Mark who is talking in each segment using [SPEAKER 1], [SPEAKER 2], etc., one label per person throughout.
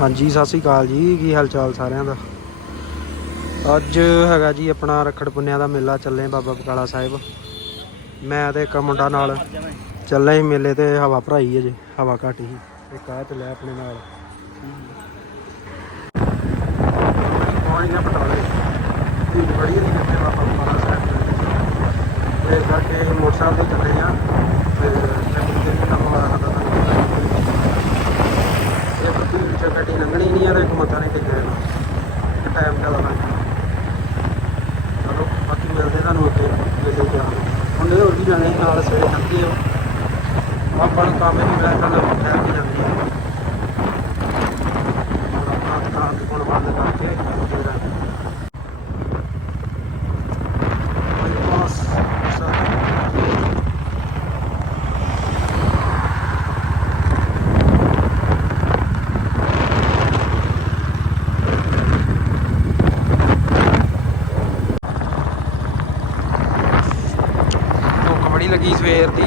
[SPEAKER 1] ਹਾਂਜੀ, ਸਤਿ ਸ੍ਰੀ ਅਕਾਲ ਜੀ, ਕੀ ਹਾਲ ਚਾਲ ਸਾਰਿਆਂ ਦਾ? ਅੱਜ ਹੈਗਾ ਜੀ ਆਪਣਾ ਰੱਖੜ ਪੁੰਨਿਆ ਦਾ ਮੇਲਾ, ਚੱਲੇ ਬਾਬਾ ਬਕਾਲਾ ਸਾਹਿਬ। ਮੈਂ ਤੇ ਇੱਕ ਮੁੰਡਾ ਨਾਲ ਚੱਲੇ ਸੀ ਮੇਲੇ ਤੇ ਹਵਾ ਭਰਾਈ ਹੈ ਜੀ ਹਵਾ ਘੱਟ ਹੀ ਇੱਕ ਆ ਚੱਲਿਆ ਆਪਣੇ ਨਾਲ ਪਹੁੰਚ ਗਿਆ ਪਟਾਲੇ ਤੇ ਬੜੀ ਨਹੀਂ ਕਿਤੇ ਬਾਬਾ ਬਕਾਲਾ ਸਾਹਿਬ ਤੇ ਇਸ ਕਰਕੇ ਮੋਟਰਸਾਈਕਲ ਤੇ ਚੱਲੇ ਆ ਤੇ ਮੈਂ ਕਿਤੇ ਕੰਮ ਆ ਰਹਾ ਇੱਕ ਭੀੜ ਚ ਗੱਡੀ ਲੰਘਣੀ ਨਹੀਂ ਆ ਤੇ ਇੱਕ ਮੱਥਾ ਨਹੀਂ ਟੇਕਿਆ ਜਾਣਾ ਇੱਕ ਟਾਈਮ ਦਾ ਲਾਣਾ ਚਲੋ ਬਾਕੀ ਮਿਲਦੇ ਤੁਹਾਨੂੰ ਅੱਗੇ ਮੇਲੇ ਜਾ ਹੁਣ ਹੋਰ ਵੀ ਜਾਣੇ ਨਾਲ ਸਵੇਰੇ ਜਾਂਦੇ ਹੋ ਆਪਾਂ ਨੂੰ ਕੰਮ ਨਹੀਂ ਮਿਲਿਆ ਕੱਲ ਠਹਿਰ ਕੇ ਜਾਂਦੇ ਆ। ਹੁਣ ਆਪਣਾ ਦੁਕਾਨ ਕੋਲ ਬੰਦ ਕਰਕੇ ਫਿਰ ਬਾਈਪਾਸ ਭੁੱਖ ਬੜੀ ਲੱਗੀ ਸਵੇਰ ਦੀ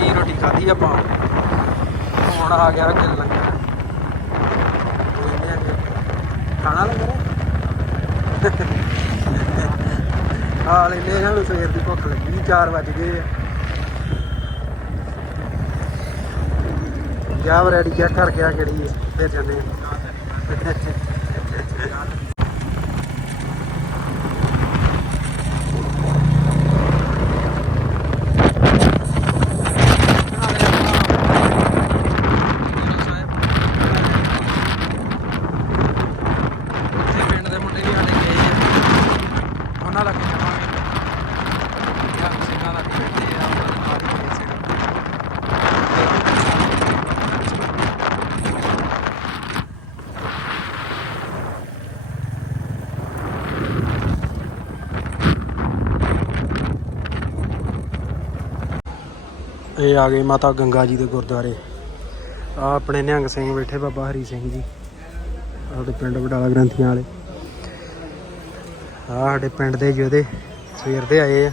[SPEAKER 1] ਰੋਟੀ ਖਾਧੀ ਹੁਣ ਆ ਗਿਆ ਅੱਗੇ ਲੰਗਰ ਲੈਂਦੇ ਅੱਗੇ। ਖਾਣਾ ਲੰਗਰ ਆ ਲੈਨੇ ਹਾਂ ਸਵੇਰ ਦੀ ਭੁੱਖ ਲੱਗੀ 4 ਵਜ ਗਏ ਆ। ਜਾ ਰੈਡੀ ਚੈੱਕ ਕਰਕੇ ਆ ਕਿਹੜੀ ਹੈ ਫਿਰ ਜਾਂਦੇ ਆ ਉੱਥੇ ਪਿੰਡ ਦੇ ਮੁੰਡੇ ਵੀ ਸਾਡੇ ਗਏ ਆ ਉਹਨਾਂ ਲੱਗ ਜਾਵਾਂਗੇ ਯਾਰ ਸਿੰਘਾਂ ਲੱਗ ਬੈਠੇ ਆ? ਉਹਨਾਂ ਦੇ ਬਾਅਦ ਹੀ ਗਏ ਇਹ ਆ ਗਏ ਮਾਤਾ ਗੰਗਾ ਜੀ ਦੇ ਗੁਰਦੁਆਰੇ। ਆ ਆਪਣੇ ਨਿਹੰਗ ਸਿੰਘ ਬੈਠੇ ਬਾਬਾ ਹਰੀ ਸਿੰਘ ਜੀ। ਸਾਡੇ ਪਿੰਡ ਵਡਾਲਾ ਗ੍ਰੰਥੀਆਂ ਵਾਲੇ। ਆ ਸਾਡੇ ਪਿੰਡ ਦੇ ਯੋਧੇ ਸਵੇਰ ਦੇ ਆਏ ਆ।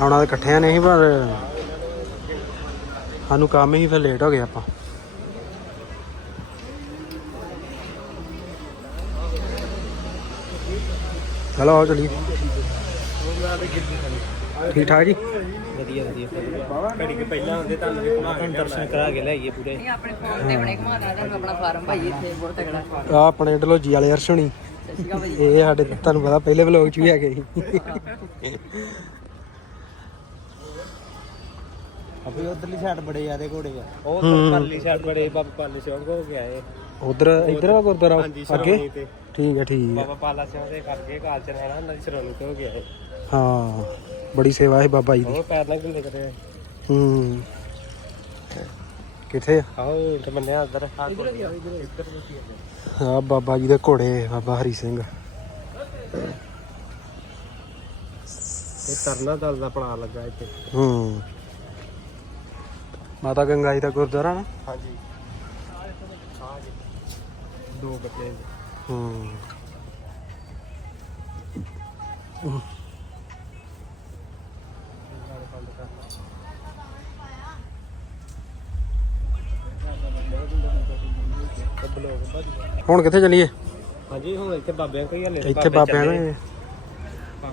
[SPEAKER 1] ਆਉਣਾ ਤਾਂ ਇਕੱਠਿਆਂ ਨਹੀਂ ਪਰ ਸਾਨੂੰ ਕੰਮ ਹੀ ਫਿਰ ਲੇਟ ਹੋ ਗਏ ਆਪਾਂ। ਚਲੋ ਆਓ ਚਲੀਏ। ਠੀਕ ਠਾਕ ਜੀ?
[SPEAKER 2] ਵਧੀਆ ਵਧੀਆ। ਘੜੀ ਕੇ ਪਹਿਲਾਂ ਹੁੰਦੇ ਤੁਹਾਨੂੰ ਵੀ ਘੁਮਾ ਕੇ ਦਰਸ਼ਨ ਕਰਾ ਕੇ ਲਿਆਈਏ ਪੂਰੇ।
[SPEAKER 3] ਇਹ ਆਪਣੇ ਫੋਨ ਤੇ ਬਣੇ ਘਮਾਣਾ ਤੁਹਾਨੂੰ ਆਪਣਾ ਫਾਰਮ ਭਾਈ ਇੱਥੇ ਬਹੁਤ ਤਗੜਾ
[SPEAKER 1] ਆ ਆਪਣੇ ਢਲੋਜੀ ਵਾਲੇ ਅਰਸ਼ਣੀ।
[SPEAKER 3] ਸਤਿ ਅਕਾਲ ਭਾਈ
[SPEAKER 1] ਇਹ ਸਾਡੇ ਤੁਹਾਨੂੰ ਪਤਾ ਪਹਿਲੇ ਵਲੋਗ ਚ ਵੀ ਹੈਗੇ ਸੀ।
[SPEAKER 2] ਅਭੀ ਉਧਰਲੀ ਸਾਈਡ ਬੜੇ ਜ਼ਿਆਦੇ ਘੋੜੇ ਆ। ਉਹ
[SPEAKER 1] ਹੂੰ।
[SPEAKER 2] ਪਰਲੀ ਸਾਈਡ ਬੜੇ ਬਾਬਾ ਪਾਲੇ ਸਿੰਘ ਹੋ ਕੇ ਆਏ।
[SPEAKER 1] ਉਧਰ ਇਧਰ ਆ ਗੁਰਦੁਆਰਾ ਅੱਗੇ? ਠੀਕ ਹੈ ਠੀਕ ਹੈ
[SPEAKER 2] ਬਾਬਾ ਪਾਲਾ ਸਿੰਘ ਦੇ ਕਰਕੇ ਕਾਲ ਚ ਰਹਿਣਾ ਉਹਨਾਂ ਦੀ ਸ਼ਰੋਣੀ ਤੇ ਹੋ ਕੇ ਆਏ।
[SPEAKER 1] ਹਾਂ ਬੜੀ ਸੇਵਾ ਹੈ ਬਾਬਾ ਜੀ ਦੀ।
[SPEAKER 2] ਉਹ ਪੈਰ ਨਾਲ ਕਿੰਨੇ ਕਰੇ
[SPEAKER 1] ਹੂੰ। ਕਿੱਥੇ
[SPEAKER 2] ਆਓ ਤੇ ਮੰਨਿਆ ਇੱਧਰ
[SPEAKER 1] ਆ ਬਾਬਾ ਜੀ ਦੇ ਘੋੜੇ ਬਾਬਾ ਹਰੀ ਸਿੰਘ।
[SPEAKER 2] ਇਹ ਤਰਨਾ ਦਲ ਦਾ ਪੜਾ ਲੱਗਾ ਇੱਥੇ।
[SPEAKER 1] ਹੂੰ। ਮਾਤਾ ਗੰਗਾ ਜੀ ਦਾ ਗੁਰਦੁਆਰਾ ਨਾ?
[SPEAKER 2] ਹਾਂਜੀ। ਦੋ ਬੱਚੇ।
[SPEAKER 1] ਹੂੰ। ਹੁਣ ਕਿੱਥੇ ਚੱਲੀਏ?
[SPEAKER 2] ਹਾਂਜੀ ਹੁਣ ਇੱਥੇ ਬਾਬਿਆਂ ਕਈ ਹਲੇ
[SPEAKER 1] ਇੱਥੇ ਬਾਬਿਆਂ ਨੇ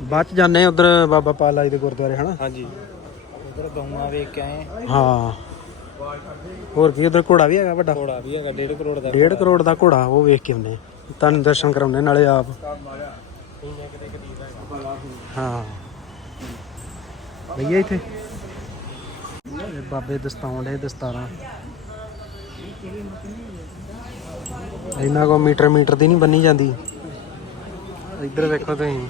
[SPEAKER 1] ਬਾਅਦ ਚ ਜਾਂਦੇ ਆ ਉਧਰ ਬਾਬਾ ਪਾਲਾ ਜੀ ਦੇ ਗੁਰਦੁਆਰੇ ਹਨਾ?
[SPEAKER 2] ਹਾਂਜੀ। ਉਧਰ ਗਊਆਂ ਵੇਖ ਕੇ ਆਏ।
[SPEAKER 1] ਹਾਂ। ਹੋਰ ਕੀ ਉਧਰ ਘੋੜਾ ਵੀ ਹੈਗਾ ਵੱਡਾ?
[SPEAKER 2] ਘੋੜਾ ਵੀ ਹੈਗਾ 1.5 ਕਰੋੜ ਦਾ
[SPEAKER 1] 1.5 ਕਰੋੜ ਦਾ ਘੋੜਾ ਉਹ ਵੇਖ ਕੇ ਆਉਂਦੇ ਆ। ਤੁਹਾਨੂੰ ਦਰਸ਼ਨ ਕਰਾਉਂਦੇ ਨਾਲੇ ਆਪ। ਹਾਂ। ਭਈਆ ਇੱਥੇ? ਬਾਬੇ ਦਸਤਾਉਣ ਦੇ ਦਸਤਾਰਾਂ। ਇਹਨਾਂ ਕੋ ਮੀਟਰ ਮੀਟਰ ਦੀ ਨਹੀਂ ਬੰਨੀ ਜਾਂਦੀ। ਇੱਧਰ ਵੇਖੋ ਤੁਸੀਂ।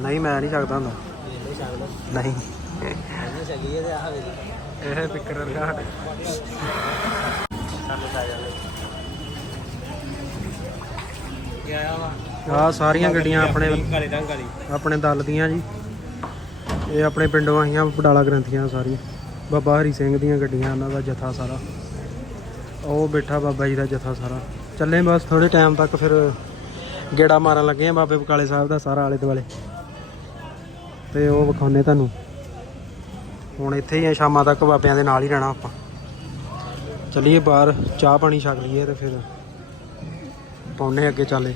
[SPEAKER 1] ਨਹੀਂ, ਮੈਂ ਨਹੀਂ ਸਕਦਾ ਹੁੰਦਾ। ਨਹੀਂ। ਇਹ ਫਿਕਰ ਵਰਗਾ ਆ ਸਾਰੀਆਂ ਗੱਡੀਆਂ ਆਪਣੇ ਆਪਣੇ ਦਲ ਦੀਆਂ ਜੀ। ਇਹ ਆਪਣੇ ਪਿੰਡੋਂ ਆਈਆਂ, ਪਡਾਲਾ ਗ੍ਰੰਥੀਆਂ ਸਾਰੀਆਂ। ਬਾਬਾ ਹਰੀ ਸਿੰਘ ਦੀਆਂ ਗੱਡੀਆਂ, ਉਹਨਾਂ ਦਾ ਜਥਾ ਸਾਰਾ। ਉਹ ਬੈਠਾ ਬਾਬਾ ਜੀ ਦਾ ਜਥਾ ਸਾਰਾ। ਚੱਲੇ ਬਸ ਥੋੜੇ ਟਾਈਮ ਤੱਕ ਫਿਰ ਗੇੜਾ ਮਾਰਨ ਲੱਗੇ ਆ ਬਾਬੇ ਬਕਾਲੇ ਸਾਹਿਬ ਦਾ ਸਾਰਾ ਆਲੇ ਦੁਆਲੇ। ਤੇ ਉਹ ਵਿਖਾਉਨੇ ਤੁਹਾਨੂੰ। ਹੁਣ ਇੱਥੇ ਹੀ ਆ, ਸ਼ਾਮਾਂ ਤੱਕ ਬਾਬਿਆਂ ਦੇ ਨਾਲ ਹੀ ਰਹਿਣਾ ਆਪਾਂ। ਚੱਲੀਏ ਬਾਹਰ, ਚਾਹ ਪਾਣੀ ਛਕ ਲਈਏ ਤੇ ਫਿਰ ਪਾਉਨੇ ਅੱਗੇ ਚੱਲੇ।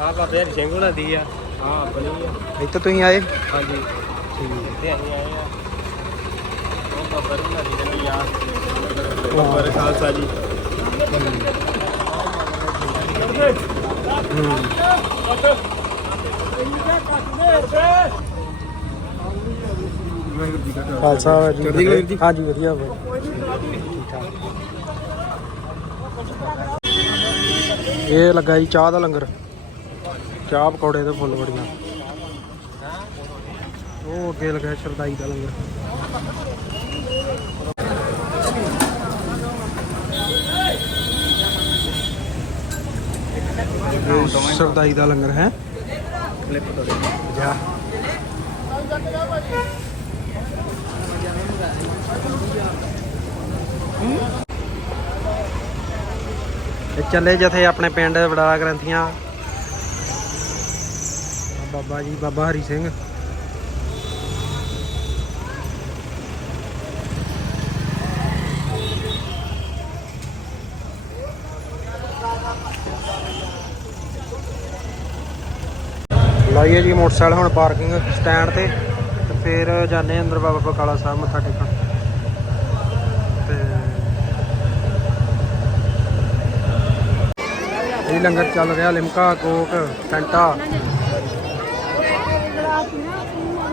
[SPEAKER 2] ਆ ਬਾਬੇ ਹਰੀ ਸਿੰਘ ਹੁਣਾਂ ਦੀ ਆ। ਹਾਂ ਆਪਣੀ ਆ।
[SPEAKER 1] ਇੱਥੇ ਤੁਸੀਂ ਆਏ?
[SPEAKER 2] ਹਾਂਜੀ।
[SPEAKER 1] ਠੀਕ
[SPEAKER 2] ਤੇ ਅਸੀਂ ਆਏ ਆ। ਉਹ ਬਾਬਾ ਹੁਣਾਂ ਦੀ ਕਹਿੰਦੀ ਯਾਰ ਬਾਬਾ ਖਾਲਸਾ ਜੀ।
[SPEAKER 1] ਖਾਲਸਾ ਵਾਹਿਗੁਰੂ। ਹਾਂਜੀ ਵਧੀਆ ਬਾਈ। ਠੀਕ ਠਾਕ। ਇਹ ਲੱਗਾ ਜੀ ਚਾਹ ਦਾ ਲੰਗਰ। ਚਾਹ ਪਕੌੜੇ ਤੇ ਫੁੱਲ ਬੜੀਆਂ ਉਹ ਅੱਗੇ ਲੱਗਾ ਸ਼ਰਦਾਈ ਦਾ ਲੰਗਰ। ਸ਼ਰਦਾਈ ਦਾ ਲੰਗਰ ਹੈ।
[SPEAKER 2] ਕਲਿੱਪ ਤੋਂ
[SPEAKER 1] ਜਾ ਤੇ ਜਥੇ ਆਪਣੇ ਪਿੰਡ ਵਡਾਲਾ ਗ੍ਰੰਥੀਆਂ। ਬਾਬਾ ਜੀ, ਬਾਬਾ ਹਰੀ ਸਿੰਘ। ਲਾਈਏ ਜੀ ਮੋਟਰਸਾਈਕਲ ਹੁਣ ਪਾਰਕਿੰਗ ਸਟੈਂਡ ਤੇ ਤੇ ਫਿਰ ਜਾਂਦੇ ਹਾਂ ਅੰਦਰ ਬਾਬਾ ਬਕਾਲਾ ਸਾਹਿਬ ਮੱਥਾ ਟੇਕਣ। ਤੇ ਇਹ ਲੰਗਰ ਚੱਲ ਰਿਹਾ, ਲਿਮਕਾ ਕੋਕ ਫੈਂਟਾ।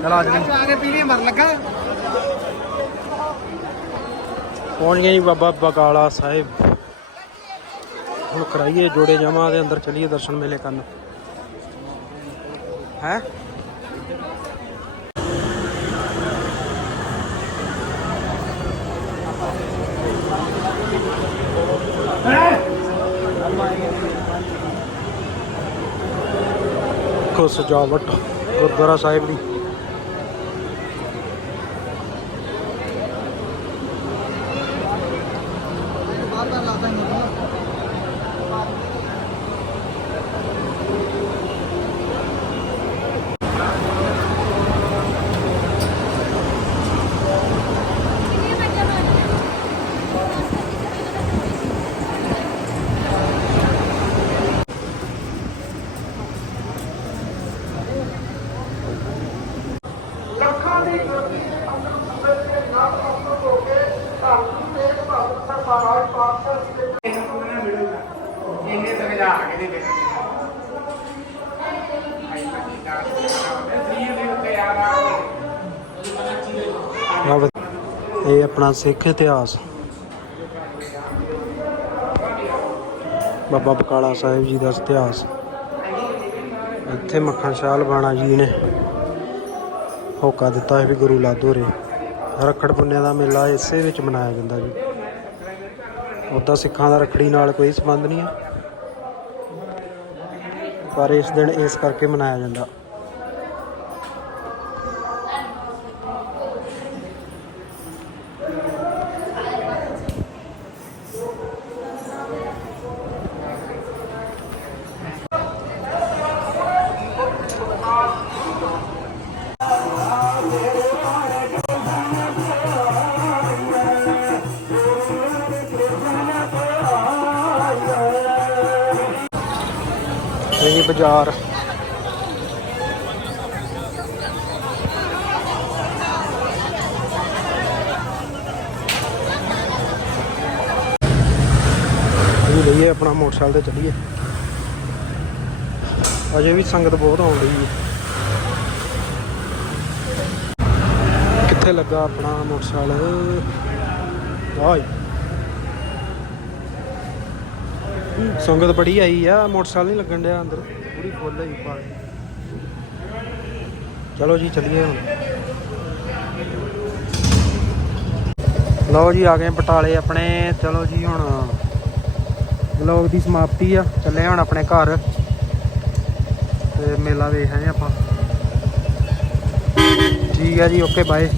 [SPEAKER 1] ਚਲ ਆ ਜੀ
[SPEAKER 2] ਆ ਕੇ ਮਰ ਲੱਗਾ।
[SPEAKER 1] ਪਹੁੰਚ ਗਏ ਜੀ ਬਾਬਾ ਬਕਾਲਾ ਸਾਹਿਬ। ਹੁਣ ਕਰਾਈਏ ਜੋੜੇ ਜਮਾ ਦੇ ਅੰਦਰ ਚਲੀਏ ਦਰਸ਼ਨ ਮੇਲੇ ਕਰਨ। ਹੈ? ਕੋ ਸਜਾਵਟ ਗੁਰਦੁਆਰਾ ਸਾਹਿਬ ਦੀ। ਆਹ ਵੇ- ਇਹ ਆਪਣਾ ਸਿੱਖ ਇਤਿਹਾਸ। ਬਾਬਾ ਬਕਾਲਾ ਸਾਹਿਬ ਜੀ ਦਾ ਇਤਿਹਾਸ। ਇੱਥੇ ਮੱਖਣ ਸ਼ਾਲ ਬਾਣਾ ਜੀ ਨੇ ਹੋਕਾ ਦਿੱਤਾ ਹੈ ਵੀ ਗੁਰੂ ਲਾਧੋਰੇ ਰੱਖੜ ਪੁੰਨਿਆ ਦਾ ਮੇਲਾ ਇਸੇ ਵਿੱਚ ਮਨਾਇਆ ਜਾਂਦਾ ਜੀ। ਉੱਦਾਂ ਸਿੱਖਾਂ ਦਾ ਰੱਖੜੀ ਨਾਲ ਕੋਈ ਸੰਬੰਧ ਨਹੀਂ ਹੈ ਪਰ ਇਸ ਦਿਨ ਇਸ ਕਰਕੇ ਮਨਾਇਆ ਜਾਂਦਾ। ਇਹ ਬਾਜ਼ਾਰ। ਅਸੀਂ ਲਈਏ, ਆਪਣਾ ਮੋਟਰਸਾਈਕਲ ਤੇ ਚੱਲੀਏ। ਅਜੇ ਵੀ ਸੰਗਤ ਬਹੁਤ ਆਉਣ ਰਹੀ ਹੈ। ਕਿੱਥੇ ਲੱਗਾ ਆਪਣਾ ਮੋਟਰਸਾਈਕਲ? ਵਾਹ ਸੰਗਤ ਬੜੀ ਆਈ ਆ, ਮੋਟਰਸਾਈਕਲ ਨਹੀਂ ਲੱਗਣ ਡਿਆ ਅੰਦਰ। ਪੂਰੀ ਫੁੱਲ ਹੈ ਪਾਰ ਚਲੋ ਜੀ, ਚੱਲੀਏ ਹੁਣ। ਲਓ ਜੀ, ਆ ਗਏ ਬਟਾਲੇ ਆਪਣੇ। ਚਲੋ ਜੀ, ਹੁਣ ਵਲੌਗ ਦੀ ਸਮਾਪਤੀ ਆ। ਚੱਲੇ ਹੁਣ ਆਪਣੇ ਘਰ। ਤੇ ਮੇਲਾ ਵੇਖ ਆਏ ਆਪਾਂ। ਠੀਕ ਆ ਜੀ, ਓਕੇ, ਬਾਏ।